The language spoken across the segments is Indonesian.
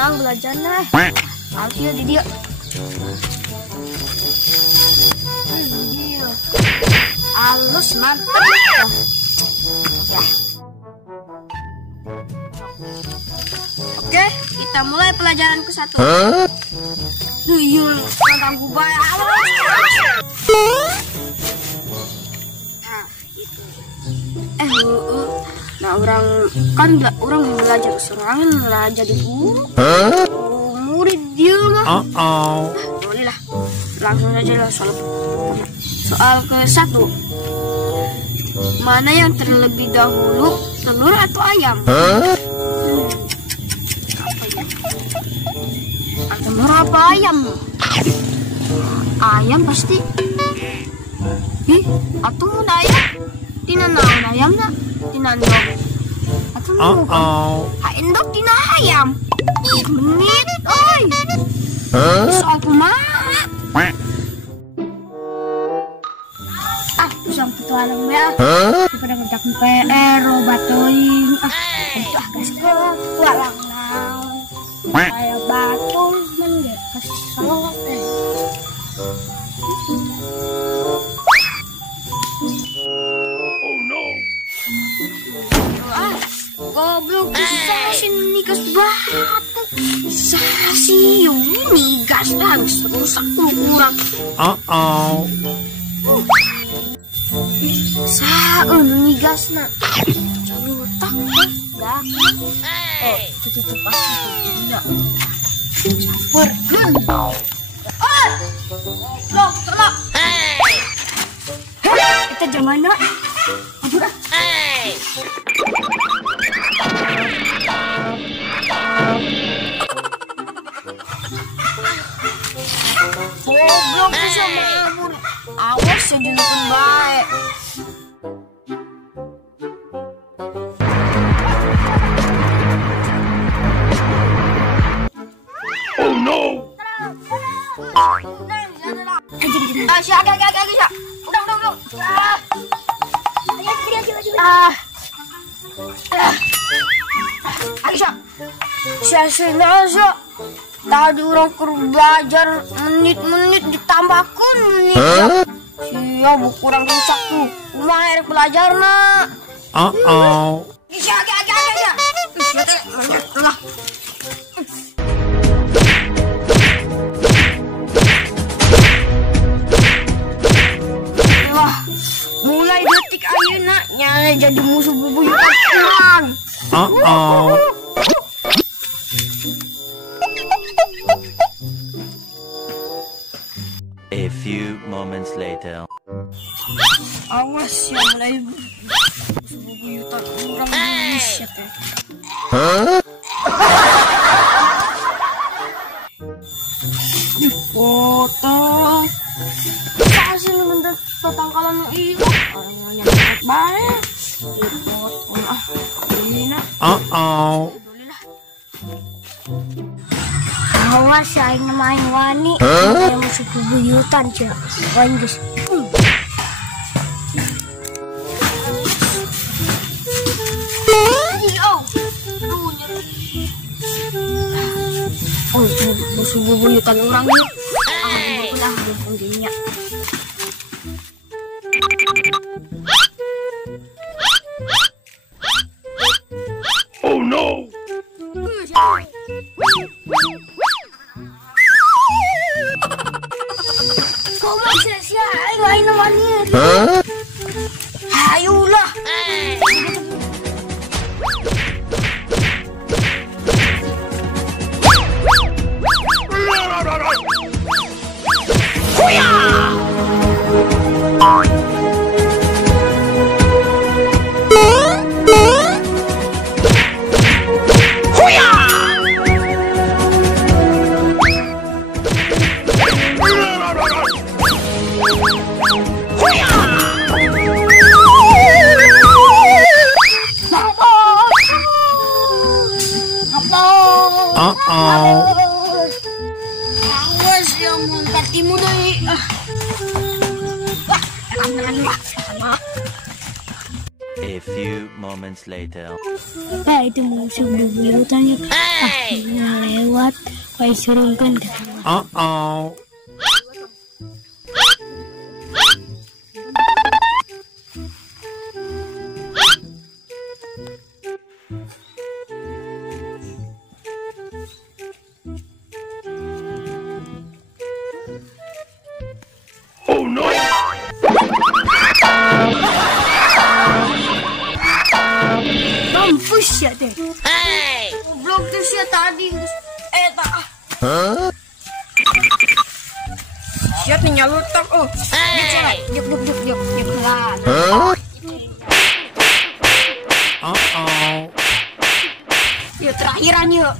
Tenang belajarnya. Alfia di dia. Dia. Halus mantap. Ya. Oke, kita mulai pelajaran ke-1. Tuyul, tentang gubay. Nah, itu. Nah, orang belajar serangan lah jadi guru. Murid dia mah. Boleh lah. Langsung aja lah soal ke-1. Mana yang terlebih dahulu, telur atau ayam? Apa ya? Telur apa ayam? Ayam pasti. Atau mun ayam? Tinanaon ayam na? Tinandog. Atau mau haindog tina ayam. Menit, oi. Soal kumaha? Usang petualang ya. Daripada ngerjakan PR, batuin. Guys, tualang naon. Kayak batu mendek kesel. Goblok, sasi nigas batu. Sasi yung nigas lang. Rusak kurang. Saan nigas na. Calutak na. Gakang. Tututup pasti tidak. Sabar. Goblok, tolak. Kita jaman na. Aduh dah. Goblok bisa mabur. Awas ya julukan baik. Oh no. Siap, siap. Udah. Aisyah, sia-sia. Tadi orang belajar menit-menit ditambahkan menit. Sia buku kurang rusak tuh. Rumah air belajar nak. Sia. Wah, mulai detik ayeuna nyana jadi musuh bubuyutan kurang. A few moments later. Awas ya mulai musuh bubuyutan kurang Indonesia teh. Potong. Hasil mendapat petangkalan itu. Orangnya cepat baik. Potong ini. Awas ya ini main wani. Yang musuh bubuyutan cak. Main guys. Oh, musuh bubuyutan orang ini. Lah bunyinya. Oh no. Kau masih siapa main namanya? Hayulah. Ayo mengangkat timu deh. Wah, sama. A few moments later. Itu musuh bebuyutannya. Lewat. Kayak surungkan. Oh no! Mampus ya deh. Goblok tuh sih tadi. Tak. Siap nih nyalutak. Oh. Yuk lah. Yuk terakhiran yuk.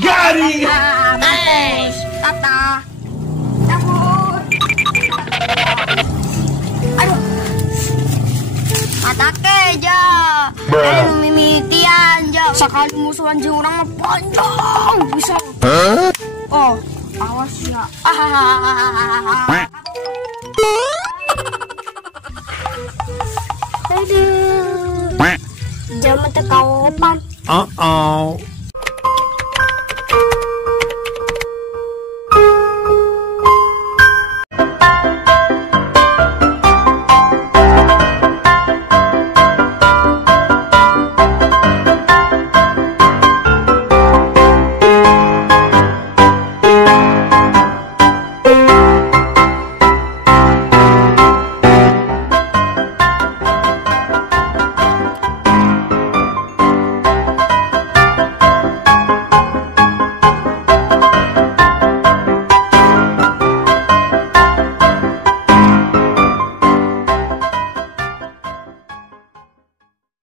Gari! Mampus. Tata. Cabut. Aduh. Atake aja. Mimitian aja. Sekali musuhan jeung orang mah panjang bisa. Oh, awas ya. Aduh. Jangan tekawapan.